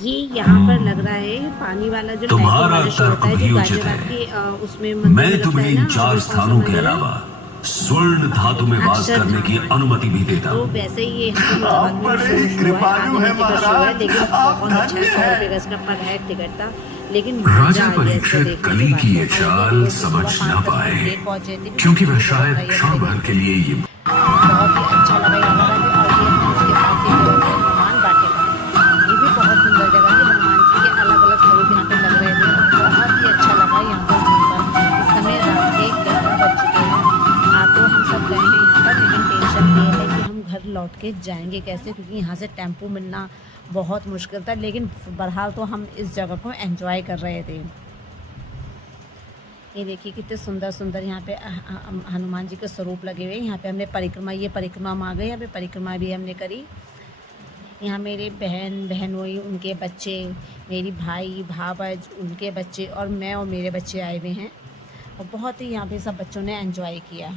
ये यहाँ पर लग रहा है पानी वाला जो तुम्हारा तर्क भी उचित है। उसमें मैं तुम्हें इन 4 स्थानों के अलावा स्वर्ण धातु में वास करने की अनुमति भी देता तो हूँ। वैसे ही ये आप बड़े कृपालु हैं महाराज, लेकिन आप बहुत अच्छा धन्य 100 हैं। रुपये का इसका पर हेड टिकट था। लेकिन राजा परीक्षित कली की ये चाल समझ न पाए, क्योंकि वह शायद क्षण भर के लिए ये बहुत ही अच्छा लगा यहाँ पर और ये इसके पास एक जगह है हनुमान वाटिका। ये भी बहुत सुंदर जगह है। हनुमान जी के अलग अलग स्वरूप यहाँ पे लग रहे थे। बहुत ही अच्छा लगा यहाँ पर घूमकर। इस समय रात के 11 बज चुके हैं। तो हम सब गए हैं यहाँ पर, लेकिन टेंशन ये है कि हम घर लौट के जाएंगे कैसे, क्योंकि यहाँ से टेम्पो मिलना बहुत मुश्किल था। लेकिन बहरहाल तो हम इस जगह को एंजॉय कर रहे थे। ये देखिए कितने सुंदर सुंदर यहाँ पे हनुमान जी के स्वरूप लगे हुए हैं। यहाँ पे हमने परिक्रमा, ये परिक्रमा हम आ गए। यहाँ पे परिक्रमा भी हमने करी। यहाँ मेरे बहनोई, उनके बच्चे, मेरी भाई भावज, उनके बच्चे और मैं और मेरे बच्चे आए हुए हैं। और बहुत ही यहाँ पे सब बच्चों ने एंजॉय किया।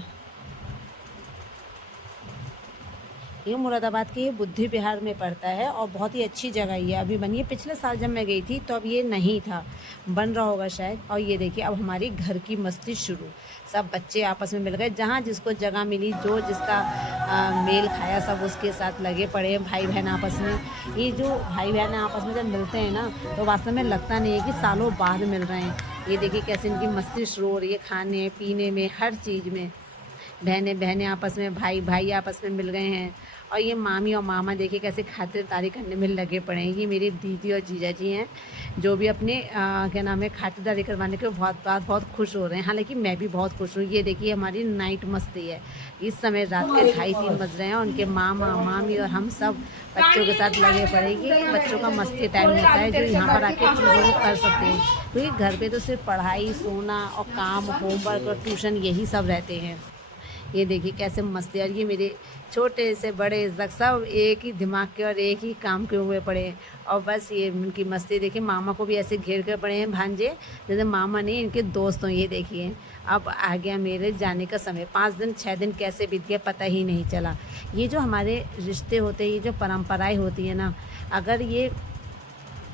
ये मुरादाबाद के बुद्धि विहार में पड़ता है और बहुत ही अच्छी जगह ये अभी बनी है। पिछले साल जब मैं गई थी तो अब ये नहीं था, बन रहा होगा शायद। और ये देखिए अब हमारी घर की मस्ती शुरू। सब बच्चे आपस में मिल गए, जहाँ जिसको जगह मिली, जो जिसका मेल खाया सब उसके साथ लगे पड़े हैं। भाई बहन आपस में, ये जो भाई बहन आपस में जब मिलते हैं ना तो वास्तव में लगता नहीं है कि सालों बाद मिल रहे हैं। ये देखिए कैसे इनकी मस्ती शुरू हो रही है, खाने पीने में, हर चीज़ में। बहनें आपस में, भाई आपस में मिल गए हैं। और ये मामी और मामा देखिए कैसे खातिरदारी करने में लगे पड़े हैं। ये मेरी दीदी और जीजा जी हैं, जो भी अपने क्या नाम है खातिरदारी करवाने के बहुत खुश हो रहे हैं। हालांकि मैं भी बहुत खुश हूँ। ये देखिए हमारी नाइट मस्ती है। इस समय रात के 2:30-3 बज रहे हैं और उनके मामा मामी और हम सब बच्चों के साथ लगे पड़े। ये बच्चों का मस्ती टाइम होता है जो यहाँ पर आके चीज़ों को कर सकते हैं, क्योंकि घर पे तो सिर्फ पढ़ाई, सोना और काम, होमवर्क और ट्यूशन यही सब रहते हैं। ये देखिए कैसे मस्ती। और ये मेरे छोटे से बड़े तक सब एक ही दिमाग के और एक ही काम के हुए पड़े हैं। और बस ये उनकी मस्ती देखिए। मामा को भी ऐसे घेर कर पड़े हैं भांजे, जैसे मामा नहीं इनके दोस्त हों। ये देखिए अब आ गया मेरे जाने का समय। 5 दिन 6 दिन कैसे बीत गए पता ही नहीं चला। ये जो हमारे रिश्ते होते हैं, ये जो परंपराएं होती है ना, अगर ये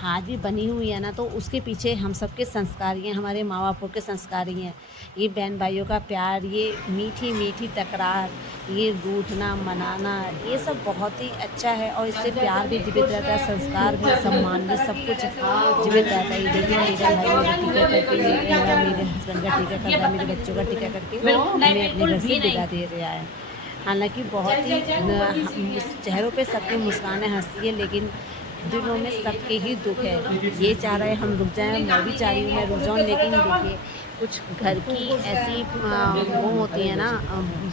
आज भी बनी हुई है ना तो उसके पीछे हम सबके संस्कार ही हैं, हमारे माँ बापों के संस्कार ही हैं। ये बहन भाइयों का प्यार, ये मीठी मीठी तकरार, ये रूठना मनाना, ये सब बहुत ही अच्छा है। और इससे प्यार भी जीवित रहता है, संस्कार भी, सम्मान भी, सब कुछ जीवित रहता है। ये देखिए मेरा भाई मेरा टीका करके, मेरे हस्बैंड का टीका कर रहा है, मेरे बच्चों का टीका करके हमें अपने घर से विदा दे रहा है। हालांकि बहुत ही चेहरों पे सबके मुस्कानें हंसती है, लेकिन दिलों में सबके ही दुख है। ये चाह रहे हम रुक जाएं, मैं भी चाह रही हूँ मैं रुक जाऊँ, लेकिन देखिए कुछ घर की ऐसी वो होती है ना,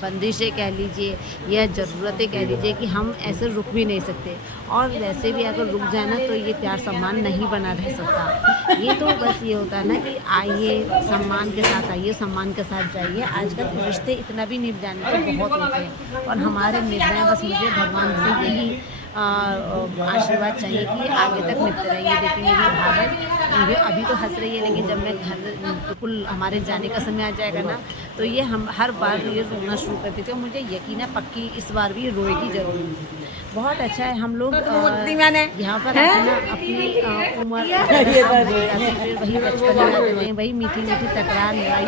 बंदिशें कह लीजिए या ज़रूरतें कह लीजिए, कि हम ऐसे रुक भी नहीं सकते। और वैसे भी अगर रुक जाए ना तो ये प्यार सम्मान नहीं बना रह सकता। ये तो बस ये होता है ना कि आइए सम्मान के साथ आइए, सम्मान के साथ जाइए। आजकल रिश्ते इतना भी निभ जाने के बहुत होते हैं और हमारे निभ रहे हैं। बस मुझे भगवान से यही आशीर्वाद चाहिए कि आगे तक मिलते रहिए। देखिए मेरी भाभी अभी तो हंस रही है, लेकिन जब मैं घर बिल्कुल हमारे जाने का समय आ जाएगा ना तो ये हम हर बार ये रोना शुरू कर देते हैं। मुझे यकीन है पक्की इस बार भी रोएगी जरूर। बहुत अच्छा है। हम लोग यहाँ पर अपनी उम्र फिर वही बचपन में रहते हैं, वही मीठी मीठी तकरार लड़ाई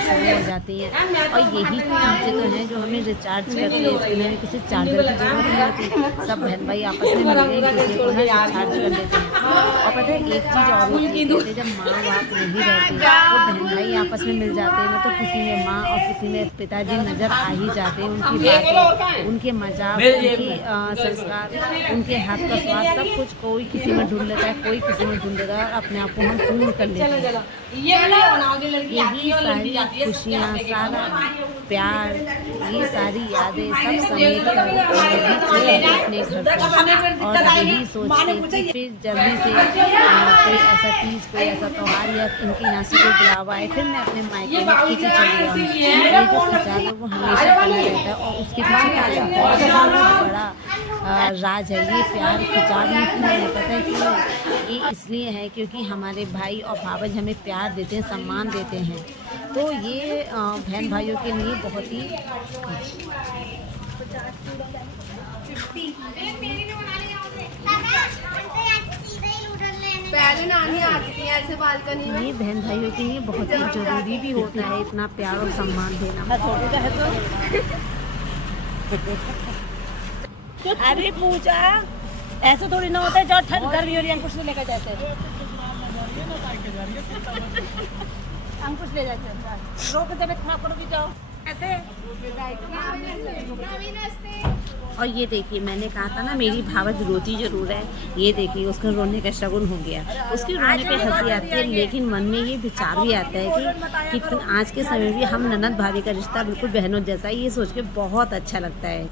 शुरू हो जाती है। और यही चीज़ें तो हैं जो हमें रिचार्ज करती है। इसके लिए किसी चार्जर की जरूरत नहीं होती। सब बहन भाई आपस में मिल गए, किसी को ना रिचार्ज कर देते हैं। और पता है एक चीज़ और होती है, जब माँ बाप नहीं रहती तो बहन भाई आपस में मिल जाते हैं ना, तो किसी में माँ और किसी में पिताजी नज़र आ ही जाते हैं। उनकी बातें, उनके मजाक, उनकी संस्कार, उनके हाथ का स्वाद, सब कुछ कोई किसी में ढूंढ लेता है, कोई किसी में ढूंढ लेता है और अपने आप को हम पूर्ण कर लेते हैं। यही सारी खुशियाँ, सारा प्यार, ये सारी यादें सब समेट कर अपने घर पर। और यही सोचते कि फिर जल्दी से कोई ऐसा तीज, कोई ऐसा त्यौहार या इनके यहाँ से कोई बुलावा आए, फिर मैं अपने मायके में खींची चली जाऊँ। ये जो खिंचाव वो हमेशा बना रहता है और उसके पीछे बहुत बड़ा राज है। ये प्यार खिंचाव में क्यों है पता है कि ये इसलिए है क्योंकि हमारे भाई और भावज हमें प्यार देते हैं, सम्मान देते हैं। तो ये बहन भाइयों के लिए बहुत ही पहले नानी आती थी ऐसे बालकनी में। ये बहन भाइयों के लिए बहुत ही जरूरी भी होता है इतना प्यार और सम्मान देना। अरे पूजा ऐसे थोड़ी ना होता है, जो ठंड गर्मी हो रही है अंकुश से लेकर जाते हैं। अंकुश ले जाते हैं, रोक जब खराब करोगी जाओ ऐसे। और ये देखिए मैंने कहा था ना मेरी भावज रोती जरूर है, ये देखिए उसका रोने का शगुन हो गया। उसकी रोने पे हंसी आती है, लेकिन मन में ये विचार भी आता है कि आज के समय में हम ननद भाभी का रिश्ता बिल्कुल बहनों जैसा है, ये सोच के बहुत अच्छा लगता है।